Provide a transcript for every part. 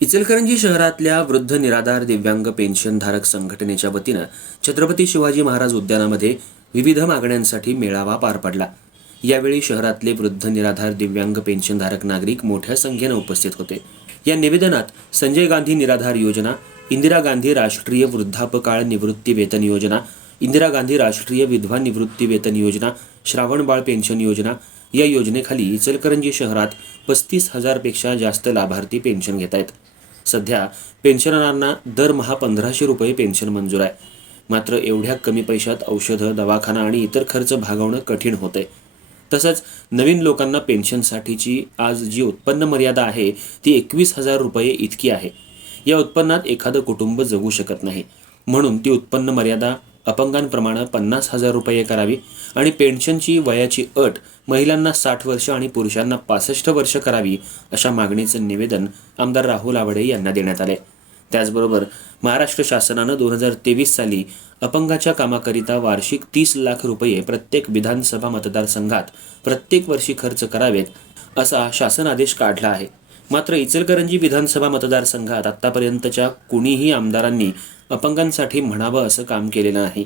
इचलकरंजी शहरातल्या वृद्ध निराधार दिव्यांग पेन्शनधारक संघटनेच्या वतीनं छत्रपती शिवाजी महाराज उद्यानामध्ये विविध मागण्यांसाठी मेळावा पार पडला. यावेळी शहरातले वृद्ध निराधार दिव्यांग पेन्शनधारक नागरिक मोठ्या संख्येनं उपस्थित होते. या निवेदनात संजय गांधी निराधार योजना इंदिरा गांधी राष्ट्रीय वृद्धापकाळ निवृत्ती वेतन योजना इंदिरा गांधी राष्ट्रीय विधवा निवृत्ती वेतन योजना श्रावणबाळ पेन्शन योजना या योजनेखाली इचलकरंजी शहरात पस्तीस हजारपेक्षा जास्त लाभार्थी पेन्शन घेत आहेत सध्या पेन्शनरांना दरमहा पंधराशे रुपये पेन्शन मंजूर आहे. मात्र एवढ्या कमी पैशात औषधं दवाखाना आणि इतर खर्च भागवणं कठीण होतंय. तसंच नवीन लोकांना पेन्शनसाठीची आज जी उत्पन्न मर्यादा आहे ती एकवीस हजार रुपये इतकी आहे. या उत्पन्नात एखादं कुटुंब जगू शकत नाही. म्हणून ती उत्पन्न मर्यादा अपंगांप्रमाणे पन्नास हजार रुपये करावी आणि पेन्शनची वयाची अट महिलांना साठ वर्ष आणि पुरुषांना पासष्ट वर्ष करावी अशा मागणीचं निवेदन आमदार राहुल आवडे यांना देण्यात आले. त्याचबरोबर महाराष्ट्र शासनानं दोन हजार तेवीस साली अपंगाच्या कामाकरिता वार्षिक तीस लाख रुपये प्रत्येक विधानसभा मतदारसंघात प्रत्येक वर्षी खर्च करावेत असा शासन आदेश काढला आहे. मात्र इचलकरंजी विधानसभा मतदारसंघात आतापर्यंतच्या कुणीही आमदारांनी अपंगांसाठी म्हणावं असं काम केलेलं आहे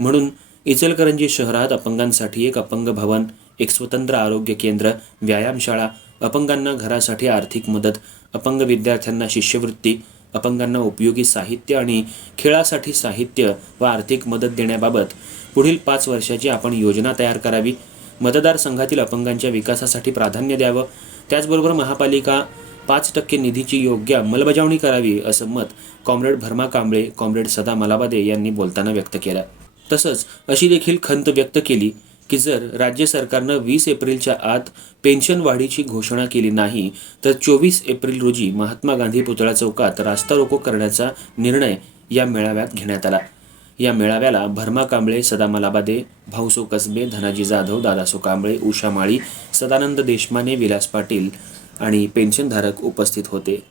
म्हणून इचलकरंजी शहरात अपंगांसाठी एक अपंग भवन एक स्वतंत्र आरोग्य केंद्र व्यायामशाळा अपंगांना घरासाठी आर्थिक मदत अपंग विद्यार्थ्यांना शिष्यवृत्ती अपंगांना उपयोगी साहित्य आणि खेळासाठी साहित्य व आर्थिक मदत देण्याबाबत पुढील पाच वर्षाची आपण योजना तयार करावी. मतदारसंघातील अपंगांच्या विकासासाठी प्राधान्य द्यावं. त्याचबरोबर महापालिका पाच टक्के निधीची योग्य अंमलबजावणी करावी असं मत कॉम्रेड भरमा कांबळे कॉम्रेड सदा मलाबादे यांनी बोलताना व्यक्त केलं. तसंच अशी देखील खंत व्यक्त केली की जर राज्य सरकारनं वीस एप्रिलच्या आत पेन्शन वाढीची घोषणा केली नाही तर चोवीस एप्रिल रोजी महात्मा गांधी पुतळा चौकात रास्ता रोको करण्याचा निर्णय या मेळाव्यात घेण्यात आला. या मेळाव्याला भरमा कांबळे सदा मलाबादे भाऊसो कसबे धनाजी जाधव दादासो कांबळे उषा माळी सदानंद देशमाने विलास पाटील आणि पेन्शनधारक उपस्थित होते.